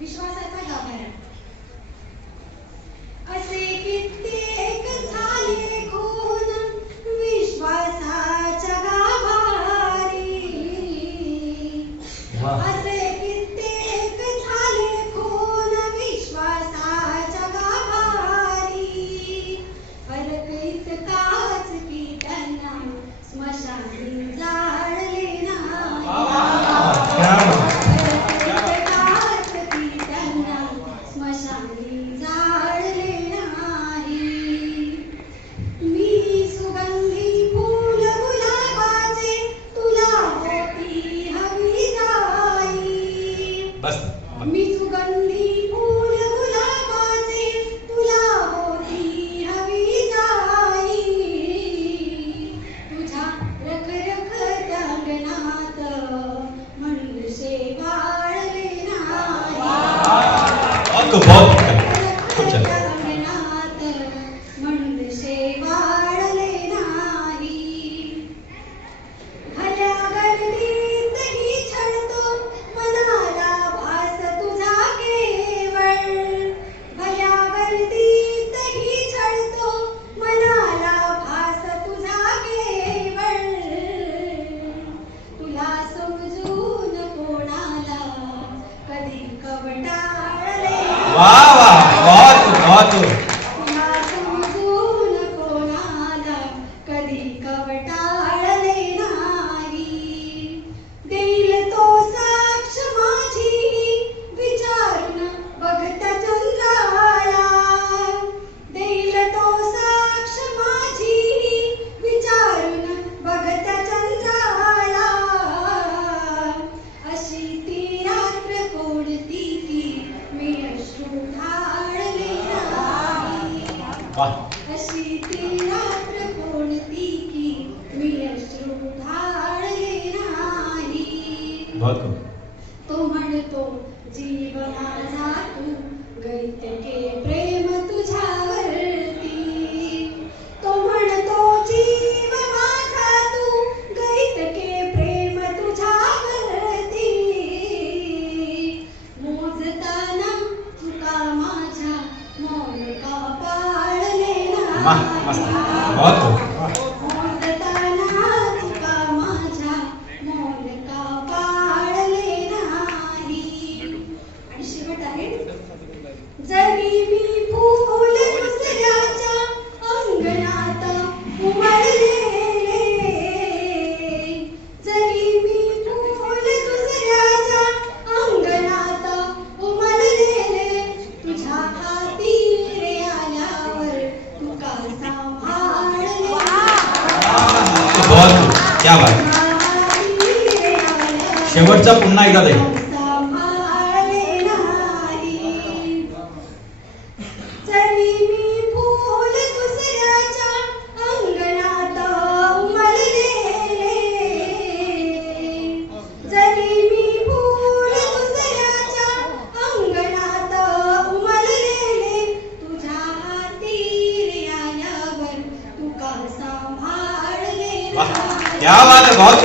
विश्वासाचा गाभारा. असे कित्येक झाले खून विश्वासाच्या गाभारी. असे कित्येक झाले खून विश्वासाच्या गाभारी. फरक इतकाच की त्यांना स्मशानी जाळले नाही. मी सुगंधी फूल गुलाबाचे तुला होती हवी जाई. तुझ्या रखरखत्या अंगणात मनुष्य वाळले नाही. अंगणात मनुष्य वाळले नाही. भल्या गर्दीतही छळतो मनाला भास तुझा केवळ. भल्या गर्दीतही छळतो मनाला भास तुझा केवळ. तुला समजून कोणाला कधी कवटाळले. तुला समजून कोणाला कधी कवटाळले नाही. देईल तो साक्ष माझी विचारून बघता चंद्राला. देईल तो साक्ष माझी विचारून बघता चंद्राला. अशी ती रात्र कोणती की मी अश्रू ढाळले नाही. अशी ती रात्र कोणती की मी अश्रू ढाळले नाही. तो म्हणतो जीव माझा तू गैतके प्रेम तुझ्यावरती. तो म्हणतो जीव माझा तू गैतके प्रेम तुझ्यावरती. मोजताना तुका माझ्या मौन का पाळले नाही. मोजताना तुका माझ्या मौन का पाळले नाही. आणि शेवट आहे जरी मी फूल दुसऱ्याच्या अंगणात उमललेले. जरी मी फूल दुसऱ्याच्या अंगणात उमललेले. तुझ्या हाती रे आल्यावर तुका सांभाळले. क्या बात. शेवटचा पुन्हा एकदा दे. सांभाळले नाही. जरी मी फूल दुसऱ्याच्या अंगणात उमललेले. जरी मी फूल दुसऱ्याच्या अंगणात उमललेले. तुझ्या हाती रे आल्यावर तुका सांभाळले नाही. क्या बात है, बहुत